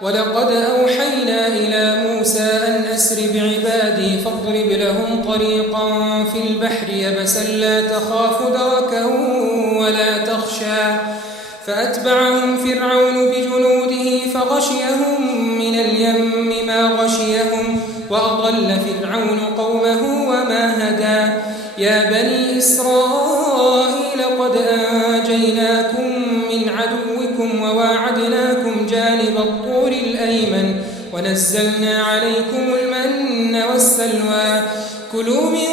ولقد أوحينا إلى موسى أن أسر بعبادي فاضرب لهم طريقا في البحر يبسا لا تخاف دركا ولا تخشى فأتبعهم فرعون بجنوده فغشيهم من اليم ما غشيهم وأضل فرعون قومه وما هدى يا بني إسرائيل قد أنجيناكم من عدوكم وواعدناكم جانب الطور الأيمن ونزلنا عليكم المن والسلوى كلوا من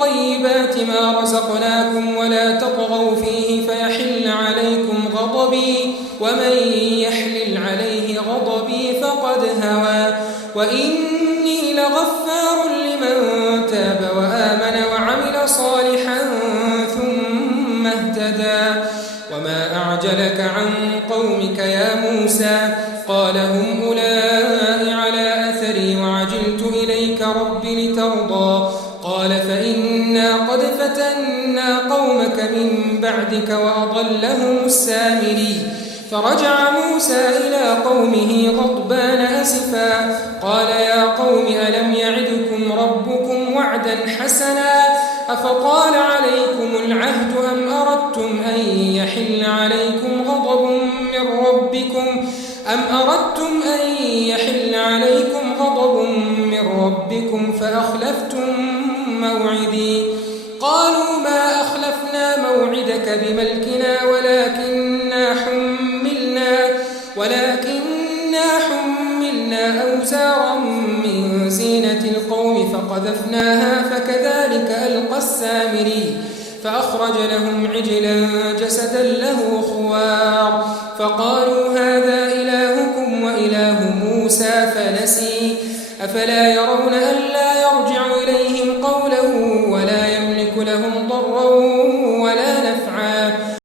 طيبات ما رزقناكم ولا تطغوا فيه فيحل عليكم غضبي ومن يحلل عليه غضبي فقد هوى وإني لغفار لمن تاب وآمن وعمل صالحا ثم اهتدى وما أعجلك عن قومك يا موسى قال هم أولئك على أثري وعجلت إليك رب لترضى قال فإنا قد فتنا قومك من بعدك وأضلهم السامري فرجع موسى إلى قومه غضبان أسفا قال يا قوم ألم يعدكم ربكم وعدا حسنا أفطال عليكم العهد أم أردتم أن يحل عليكم غضب من ربكم فأخلفتم موعدي قالوا ما أخلفنا موعدك بملكنا ولكننا حملنا أوزارا من زينة القوم فقذفناها فكذلك ألقى السامري فأخرج لهم عجلا جسدا له خوار فقالوا هذا إلهكم وإله موسى فنسي أفلا يرون ألا يرجع إليهم قولا ولا يملك لهم ضرا ولا